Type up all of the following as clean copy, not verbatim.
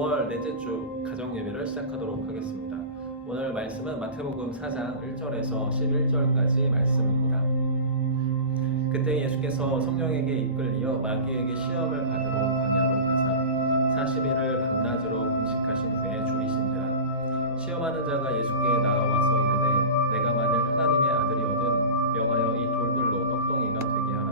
5월 넷째 주 가정 예배를 시작하도록 하겠습니다. 오늘 말씀은 마태복음 4장 1절에서 11절까지 말씀입니다. 그때 예수께서 성령에게 이끌리어 마귀에게 시험을 받으러 광야로 가사 40일을 밤낮으로 금식하신 후에 죽이신지라. 시험하는 자가 예수께 나와서 이르되 내가 만일 하나님의 아들이거든 명하여 이 돌들로 떡덩이가 되게 하라.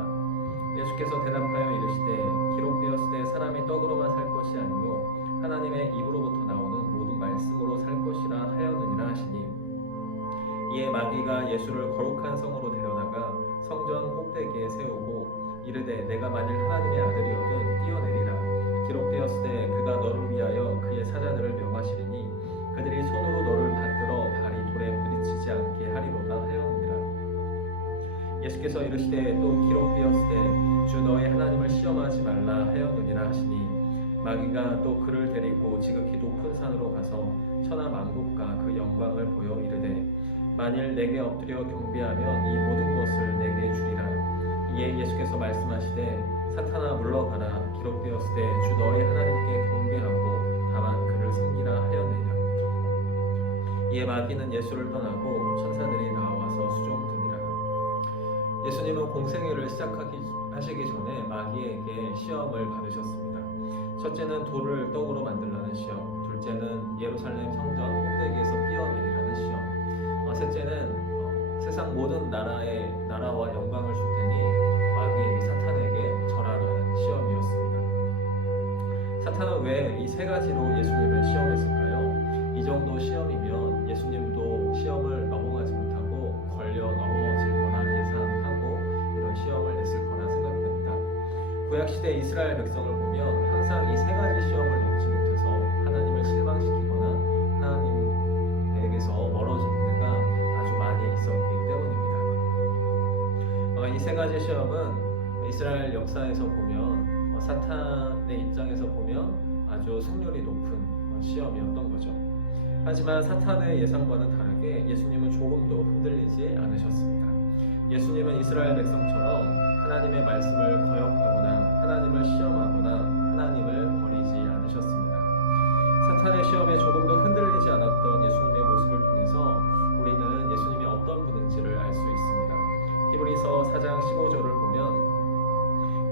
예수께서 대답하여 이르시되 기록되었으되 사람이 떡으로만 살 것이 아니요 하나님의 입으로부터 나오는 모든 말씀으로 살 것이라 하였느니라 하시니, 이에 마귀가 예수를 거룩한 성으로 데려다가 성전 꼭대기에 세우고 이르되 내가 만일 하나님의 아들이거든 뛰어내리라. 기록되었으되 그가 너를 위하여 그의 사자들을 명하시리니 그들이 손으로 너를 받들어 발이 돌에 부딪히지 않게 하리로다 하였느니라. 예수께서 이르시되 또 기록되었으되 주 너의 하나님을 시험하지 말라 하였느니라 하시니, 마귀가 또 그를 데리고 지극히 높은 산으로 가서 천하 만국과 그 영광을 보여 이르되 만일 내게 엎드려 경배하면 이 모든 것을 내게 주리라. 이에 예수께서 말씀하시되 사탄아 물러가라. 기록되었으되 주 너의 하나님께 경배하고 다만 그를 섬기라 하였느니라. 이에 마귀는 예수를 떠나고 천사들이 나와서 수종드니라. 예수님은 공생애를 시작하시기 전에 마귀에게 시험을 받으셨습니다. 첫째는 돌을 떡으로 만들라는 시험, 둘째는 예루살렘 성전 꼭대기에서 뛰어내리라는 시험, 셋째는 세상 모든 나라와 영광을 줄 테니 마귀에게 사탄에게 절하라는 시험이었습니다. 사탄은 왜 이 세 가지로 예수님을 시험했을까요? 이 정도 시험이면 예수님도 시험을 넘어가지 못하고 걸려 넘어질 거라 예상하고 이런 시험을 냈을 거라 생각됩니다. 구약시대 이스라엘 백성을 보면 항상 이 세 가지 시험을 넘지 못해서 하나님을 실망시키거나 하나님에게서 멀어지는 데가 아주 많이 있었기 때문입니다. 이 세 가지 시험은 이스라엘 역사에서 보면 사탄의 입장에서 보면 아주 승률이 높은 시험이었던 거죠. 하지만 사탄의 예상과는 다르게 예수님은 조금도 흔들리지 않으셨습니다. 예수님은 이스라엘 백성처럼 하나님의 말씀을 거역하거나 하나님을 시험하거나 하나님을 버리지 않으셨습니다. 사탄의 시험에 조금도 흔들리지 않았던 예수님의 모습을 통해서 우리는 예수님이 어떤 분인지를 알 수 있습니다. 히브리서 4장 15절을 보면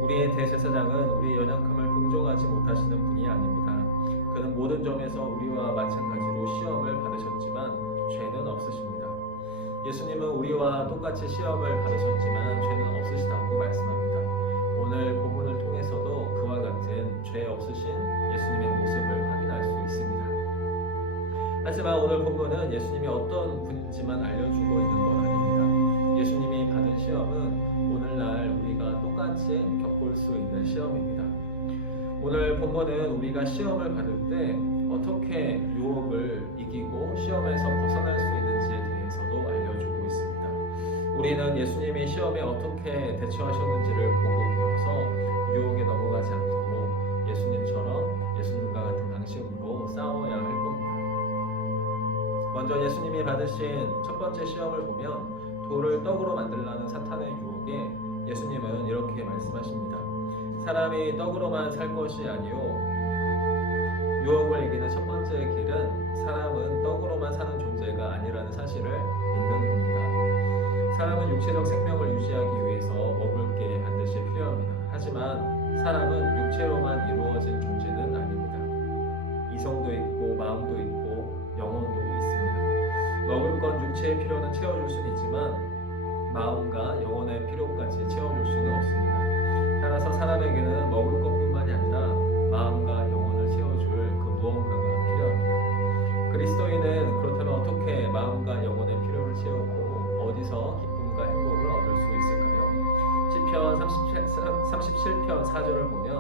우리의 대제사장은 우리의 연약함을 동정하지 못하시는 분이 아닙니다. 그는 모든 점에서 우리와 마찬가지로 시험을 받으셨지만 죄는 없으십니다. 예수님은 우리와 똑같이 시험을 받으셨지만 죄는 없으시다고 말씀합니다. 오늘 본문을 통해서도 그와 같은 죄 없으신 예수님의 모습을 확인할 수 있습니다. 하지만 오늘 본문은 예수님이 어떤 분인지만 알려주고 있는 건 아닙니다. 예수님이 받은 시험은 오늘날 우리가 똑같이 겪을 수 있는 시험입니다. 오늘 본문은 우리가 시험을 받을 때 어떻게 유혹을 이기고 시험에서 벗어날 수 있는지에 대해서도 알려주고 있습니다. 우리는 예수님이 시험에 어떻게 대처하셨는지를 보고 배워서 유혹에 넘어가지 않도록 예수님과 같은 방식으로 싸워야 할 겁니다. 먼저 예수님이 받으신 첫 번째 시험을 보면 돌을 떡으로 만들라는 사탄의 유혹에 예수님은 이렇게 말씀하십니다. 사람이 떡으로만 살 것이 아니요 유혹을 이기는 첫 번째 길은 사람은 떡으로만 사는 존재가 아니라는 사실을 믿는 겁니다. 사람은 육체적 생명을 유지하기 위해서 먹을 게 반드시 필요합니다. 하지만 사람은 육체로만 이루어진 존재는 아닙니다. 이성도 있고 마음도 있고 영혼도 있습니다. 먹을 건 육체의 필요는 채워줄 수는 있지만 마음과 영혼의 필요까지 채워줄 수는 없습니다. 따라서 사람에게는 먹을 것뿐만이 아니라 마음과 영혼을 채워줄 그 무언가가 필요합니다. 그리스도인은 그렇다면 어떻게 마음과 영혼의 필요를 채우고 어디서 기쁨과 행복을 얻을 수 있을까요? 시편 37편 4절을 보면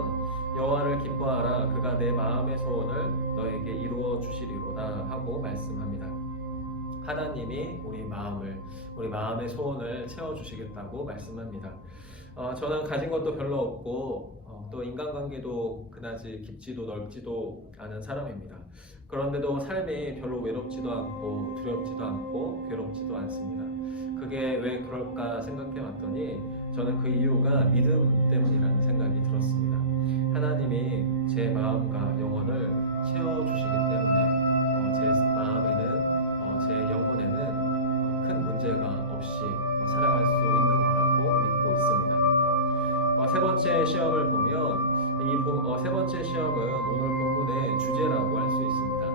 여호와를 기뻐하라. 그가 내 마음의 소원을 너에게 이루어 주시리로다 하고 말씀합니다. 하나님이 우리 마음의 소원을 채워주시겠다고 말씀합니다. 저는 가진 것도 별로 없고 또 인간관계도 그다지 깊지도 넓지도 않은 사람입니다. 그런데도 삶이 별로 외롭지도 않고 두렵지도 않고 괴롭지도 않습니다. 그게 왜 그럴까 생각해 왔더니 저는 그 이유가 믿음 때문이라는 생각이 들었습니다. 하나님이 제 마음과 영혼을 채워주시기 때문에 제 마음에는 제 영혼에는 큰 문제가 없이 살아갈 수 있는 거라고 믿고 있습니다. 세 번째 시험을 보면 세 번째 시험은 오늘 본문의 주제라고 할 수 있습니다.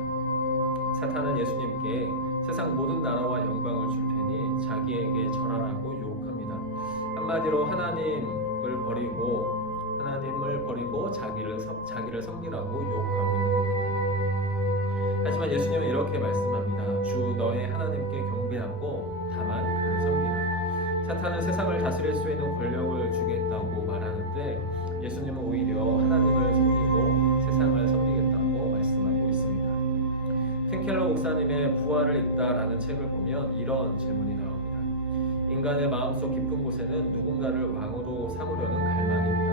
사탄은 예수님께 세상 모든 나라와 영광을 줄 테니 자기에게 절하라고 유혹합니다. 한마디로 하나님을 버리고 자기를 섬기라고 유혹하고 있는 겁니다. 하지만 예수님은 이렇게 말씀합니다. 주 너의 하나님께 경배하고 다만 그를 섬기라. 사탄은 세상을 다스릴 수 있는 권력을 주겠다고 말하는데 예수님은 오히려 하나님을 섬기고 세상을 섬기겠다고 말씀하고 있습니다. 켄켈러 목사님의 부활을 읽다라는 책을 보면 이런 질문이 나옵니다. 인간의 마음속 깊은 곳에는 누군가를 왕으로 삼으려는 갈망입니다.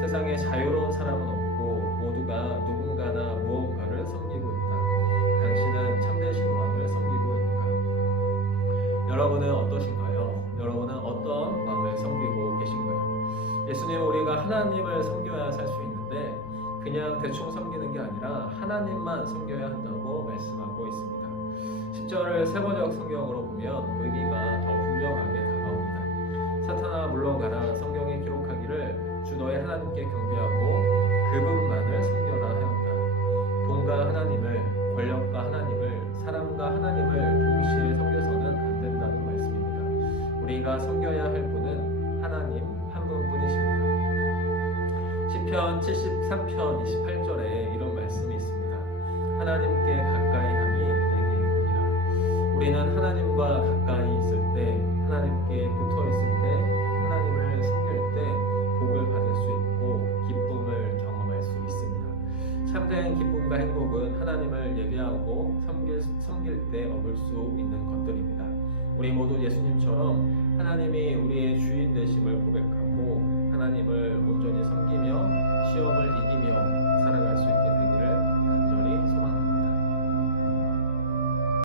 세상에 자유로운 사람은 없고 모두가 누군가나 무언가를 섬기고 있다. 당신은 참되신 왕을 섬기고 있는가? 여러분은 어떠신가요? 여러분은 어떤 왕을 섬기고 계신가요? 예수님은 우리가 하나님을 섬겨야 살 수 있는데 그냥 대충 섬기는 게 아니라 하나님만 섬겨야 한다고 말씀하고 있습니다. 10절을 세번역 성경으로 보면 의미가 더 분명하게 다가옵니다. 사탄아 물러가라. 성경에 기록하기를 주 너의 하나님께 경배하고 그분만을 섬겨라 하였다. 돈과 하나님을, 권력과 하나님을, 사람과 하나님을 동시에 섬겨서는 안 된다는 말씀입니다. 우리가 섬겨야 할 분은 하나님 한 분뿐이십니다. 시편 73편 28절에 이런 말씀이 있습니다. 하나님께 가까이 함이 내게 복이라. 우리는 하나님과 가까이 있을 때, 하나님께 붙어 있을 때, 하나님을 섬길 때 복을 받을 수 있고 기쁨을 경험할 수 있습니다. 참된 기쁨과 행복은 하나님을 예배하고 섬길 때 얻을 수 있는 것들입니다. 우리 모두 예수님처럼 하나님이 우리의 주인 되심을 고백하고 하나님을 온전히 섬기며 시험을 이기며